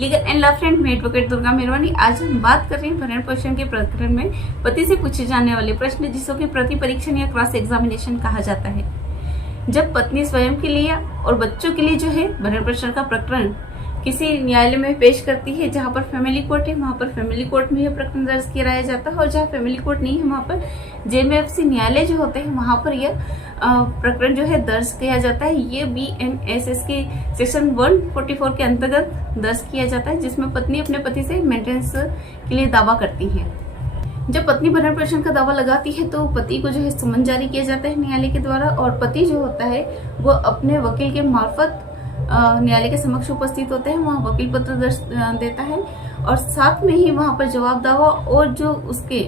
Legal and love friend में advocate Durga मेहरवानी। आज हम बात कर रहे हैं भरण पोषण के प्रकरण में पति से पूछे जाने वाले प्रश्न जिसको कि प्रति परीक्षण या क्रॉस एग्जामिनेशन कहा जाता है। जब पत्नी स्वयं के लिए और बच्चों के लिए जो है भरण पोषण का प्रकरण किसी न्यायालय में पेश करती है, जहां पर फैमिली कोर्ट है वहां पर फैमिली कोर्ट में यह प्रकरण दर्ज कराया जाता है, और जहां फैमिली कोर्ट नहीं है वहां पर जेएमएफसी न्यायालय जो होते हैं वहां पर यह प्रकरण जो है दर्ज किया जाता है। ये बीएनएसएस के सेक्शन 144 के अंतर्गत दर्ज किया जाता है, जिसमें पत्नी अपने पति से मेंटेनेंस के लिए दावा करती है। जब पत्नी भरण पोषण का दावा लगाती है तो पति को जो है समन जारी किया जाता है न्यायालय के द्वारा, और पति जो होता है वो अपने वकील के मार्फत न्यायालय के समक्ष उपस्थित होते हैं, वहाँ वकील पत्र दर्ज देता है, और साथ में ही वहाँ पर जवाब दावा और जो उसके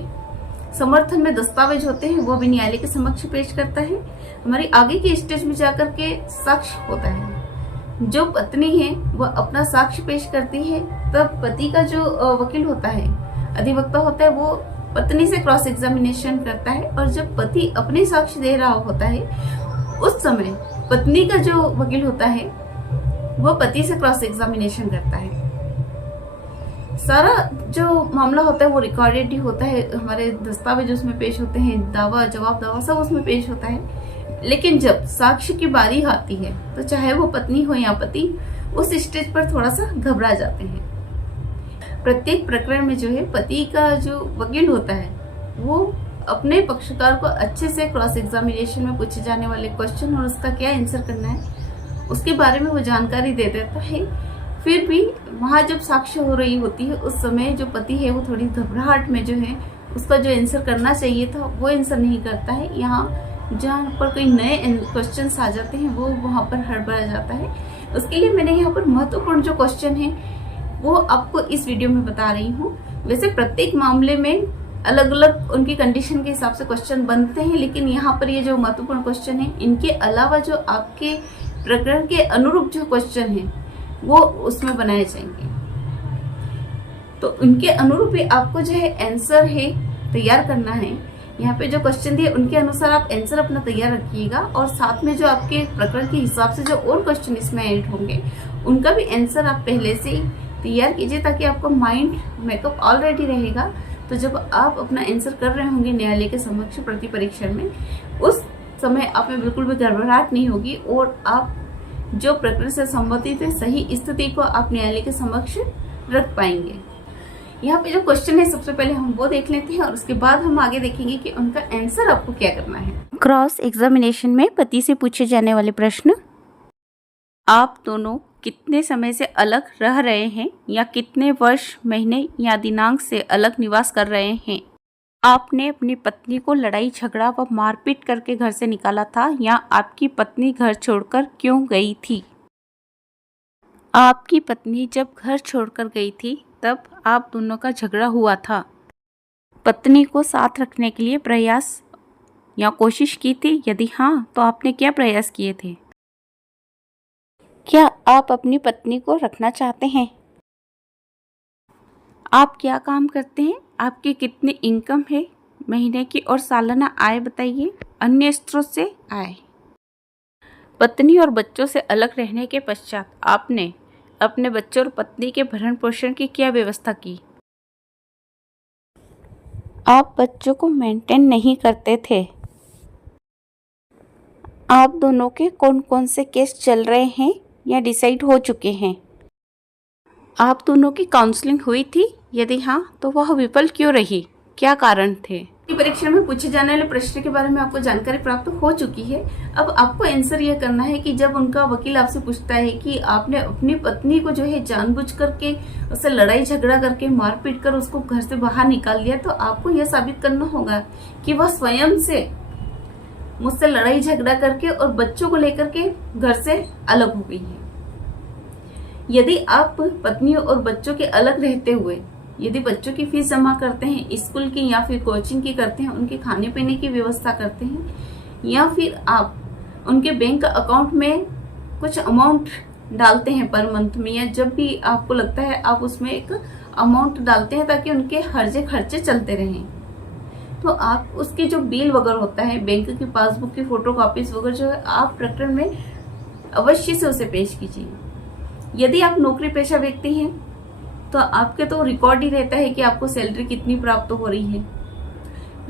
समर्थन में दस्तावेज होते हैं वो भी न्यायालय के समक्ष पेश करता है। हमारी आगे के स्टेज में जाकर के साक्ष्य होता है। जो पत्नी है वह अपना साक्ष्य पेश करती है, तब पति का जो वकील होता है, अधिवक्ता होता है, वो पत्नी से क्रॉस एग्जामिनेशन करता है, और जब पति अपने साक्ष्य दे रहा होता है उस समय पत्नी का जो वकील होता है वो पति से क्रॉस एग्जामिनेशन करता है। सारा जो मामला होता है वो रिकॉर्डेड ही होता है, हमारे दस्तावेज उसमें पेश होते हैं, दावा जवाब दावा सब उसमें पेश होता है। लेकिन जब साक्ष्य की बारी आती है तो चाहे वो पत्नी हो या पति, उस स्टेज पर थोड़ा सा घबरा जाते हैं। प्रत्येक प्रकरण में जो है पति का जो वकील होता है वो अपने पक्षकार को अच्छे से क्रॉस एग्जामिनेशन में पूछे जाने वाले क्वेश्चन और उसका क्या आंसर करना है उसके बारे में वो जानकारी दे देता है। फिर भी वहां जब साक्ष्य हो रही होती है उस समय जो पति है वो थोड़ी घबराहट में जो है उसका जो आंसर करना चाहिए था वो आंसर नहीं करता है। यहाँ जहाँ पर कोई नए क्वेश्चंस आ जाते हैं वो वहां पर हड़बड़ा जाता है। उसके लिए मैंने यहाँ पर महत्वपूर्ण जो क्वेश्चन है वो आपको इस वीडियो में बता रही हूँ। वैसे प्रत्येक मामले में अलग अलग उनकी कंडीशन के हिसाब से क्वेश्चन बनते हैं, लेकिन यहाँ पर ये जो महत्वपूर्ण क्वेश्चन है इनके अलावा जो आपके प्रकरण के अनुरूप जो क्वेश्चन है वो उसमें बनाए जाएंगे। तो उनके अनुरूप ही आपको जो है आंसर है तैयार करना है। यहाँ पे जो क्वेश्चन दिए उनके अनुसार आप आंसर अपना तैयार रखिएगा, और साथ में जो आपके प्रकरण के हिसाब से जो और क्वेश्चन इसमें ऐड होंगे उनका भी आंसर आप पहले से ही तैयार कीजिए, ताकि आपका माइंड मेकअप ऑलरेडी रहेगा। तो जब आप अपना आंसर कर रहे होंगे न्यायालय के समक्ष प्रति परीक्षण में, उस समय आप में बिल्कुल भी घबराहट नहीं होगी, और आप जो प्रकरण से संबंधित है सही स्थिति को आप न्यायालय के समक्ष रख पाएंगे। यहाँ पे जो क्वेश्चन है सबसे पहले हम वो देख लेते हैं, और उसके बाद हम आगे देखेंगे कि उनका आंसर आपको क्या करना है। क्रॉस एग्जामिनेशन में पति से पूछे जाने वाले प्रश्न। आप दोनों कितने समय से अलग रह रहे हैं, या कितने वर्ष, महीने या दिनांक से अलग निवास कर रहे हैं? आपने अपनी पत्नी को लड़ाई झगड़ा व मारपीट करके घर से निकाला था, या आपकी पत्नी घर छोड़कर क्यों गई थी? आपकी पत्नी जब घर छोड़कर गई थी तब आप दोनों का झगड़ा हुआ था। पत्नी को साथ रखने के लिए प्रयास या कोशिश की थी? यदि हाँ तो आपने क्या प्रयास किए थे? क्या आप अपनी पत्नी को रखना चाहते हैं? आप क्या काम करते हैं? आपकी कितनी इनकम है? महीने की और सालाना आय बताइए। अन्य स्रोत से आय। पत्नी और बच्चों से अलग रहने के पश्चात आपने अपने बच्चों और पत्नी के भरण पोषण की क्या व्यवस्था की? आप बच्चों को मेंटेन नहीं करते थे। आप दोनों के कौन कौन से केस चल रहे हैं या डिसाइड हो चुके हैं? आप दोनों की काउंसलिंग हुई थी? यदि हाँ तो वह विफल क्यों रही? क्या कारण थे? परीक्षा में पूछे जाने वाले प्रश्न के बारे में आपको जानकारी प्राप्त हो चुकी है। अब आपको आंसर यह करना है कि जब उनका वकील आपसे पूछता है कि आपने अपनी पत्नी को जो है जानबूझ करके उससे लड़ाई झगड़ा करके मारपीट कर उसको घर से बाहर निकाल दिया, तो आपको यह साबित करना होगा कि वह स्वयं से मुझसे लड़ाई झगड़ा करके और बच्चों को लेकर के घर से अलग हो गई है। यदि आप पत्नी और बच्चों के अलग रहते हुए यदि बच्चों की फीस जमा करते हैं, स्कूल की या फिर कोचिंग की करते हैं, उनके खाने पीने की व्यवस्था करते हैं, या फिर आप उनके बैंक अकाउंट में कुछ अमाउंट डालते हैं पर मंथ में, या जब भी आपको लगता है आप उसमें एक अमाउंट डालते हैं ताकि उनके हर्जे खर्चे चलते रहें, तो आप उसके जो बिल वगैरह होता है, बैंक की पासबुक की फोटो कॉपीज वगैरह जो है आप प्रकरण में अवश्य से उसे पेश कीजिए। यदि आप नौकरी पेशा व्यक्ति हैं तो आपके तो रिकॉर्ड ही रहता है कि आपको सैलरी कितनी प्राप्त हो रही है।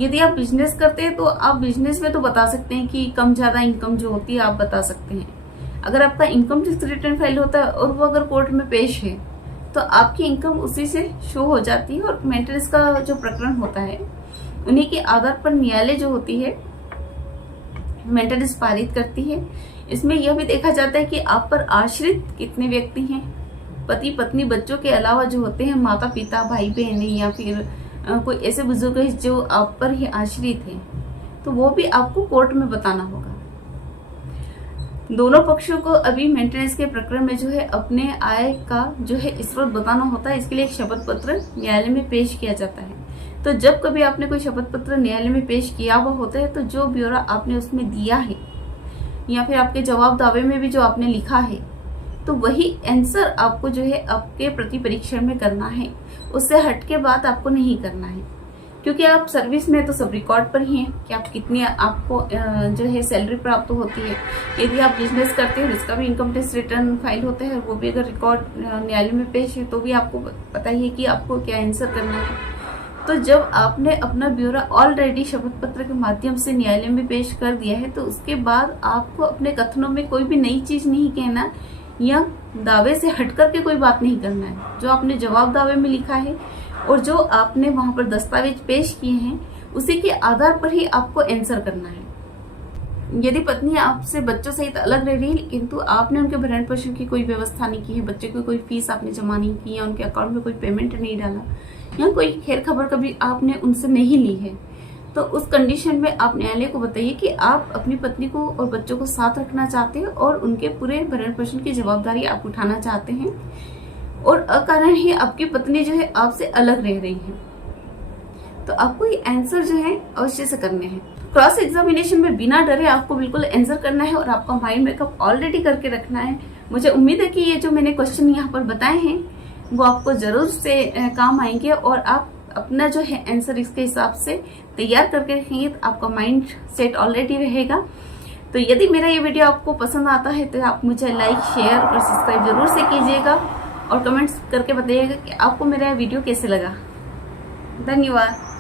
यदि आप बिजनेस करते हैं तो आप बिजनेस में तो बता सकते हैं कि कम ज्यादा इनकम जो होती है आप बता सकते हैं। अगर आपका इनकम टैक्स रिटर्न फाइल होता है और वो अगर कोर्ट में पेश है तो आपकी इनकम उसी से शो हो जाती है। और मेंटेनेंस का जो प्रकरण होता है उन्हीं के आधार पर न्यायालय जो होती है मेंटेनेंस पारित करती है। इसमें यह भी देखा जाता है कि आप पर आश्रित कितने व्यक्ति हैं, पति पत्नी बच्चों के अलावा जो होते हैं माता पिता भाई बहन या फिर कोई ऐसे बुजुर्ग है जो आप पर ही आश्रित है, तो वो भी आपको कोर्ट में बताना होगा। दोनों पक्षों को अभी मेंटेनेंस के प्रकरण में जो है अपने आय का जो है स्रोत बताना होता है। इसके लिए एक शपथ पत्र न्यायालय में पेश किया जाता है। तो जब कभी आपने कोई शपथ पत्र न्यायालय में पेश किया हुआ होता है तो जो ब्यौरा आपने उसमें दिया है या फिर आपके जवाब दावे में भी जो आपने लिखा है तो वही आंसर आपको जो है आपके प्रति परीक्षण में करना है। उससे हट के बात आपको नहीं करना है, क्योंकि आप सर्विस में तो सब रिकॉर्ड पर ही हैं कि आप कितनी आपको जो है सैलरी प्राप्त होती है। यदि आप बिजनेस करते हैं इसका भी इनकम टैक्स रिटर्न फाइल होता है, वो भी अगर रिकॉर्ड न्यायालय में पेश है तो भी आपको पता ही है कि आपको क्या आंसर करना है। तो जब आपने अपना ब्यौरा ऑलरेडी शपथ पत्र के माध्यम से न्यायालय में पेश कर दिया है तो उसके बाद आपको अपने कथनों में कोई भी नई चीज नहीं कहना या दावे से हट करके कोई बात नहीं करना है। जो आपने जवाब दावे में लिखा है और जो आपने वहां पर दस्तावेज पेश किए हैं उसी के आधार पर ही आपको आंसर करना है। यदि पत्नी आपसे बच्चों सहित अलग रह रही है किंतु आपने उनके भरण पोषण की कोई व्यवस्था नहीं की है, बच्चे की कोई फीस आपने जमा नहीं की या उनके अकाउंट में कोई पेमेंट नहीं डाला या कोई खैर खबर कभी आपने उनसे नहीं ली है, तो उस कंडीशन में आप न्यायालय को बताइए कि आप अपनी पत्नी को और बच्चों को साथ रखना चाहते हैं और उनके पूरे भरण पोषण की जवाबदारी आप उठाना चाहते हैं और अकारण ही आपकी पत्नी जो है आपसे अलग रह रही है। तो आपको ये आंसर जो है अवश्य से करने हैं। क्रॉस एग्जामिनेशन में बिना डरे आपको बिल्कुल आंसर करना है और आपका माइंड मेकअप ऑलरेडी करके रखना है। मुझे उम्मीद है कि ये जो मैंने क्वेश्चन यहाँ पर बताए हैं वो आपको जरूर से काम आएंगे और आप अपना जो है आंसर इसके हिसाब से तैयार करके रखेंगे तो आपका माइंड सेट ऑलरेडी रहेगा। तो यदि मेरा ये वीडियो आपको पसंद आता है तो आप मुझे लाइक शेयर और सब्सक्राइब जरूर से कीजिएगा और कमेंट्स करके बताइएगा कि आपको मेरा वीडियो कैसे लगा। धन्यवाद।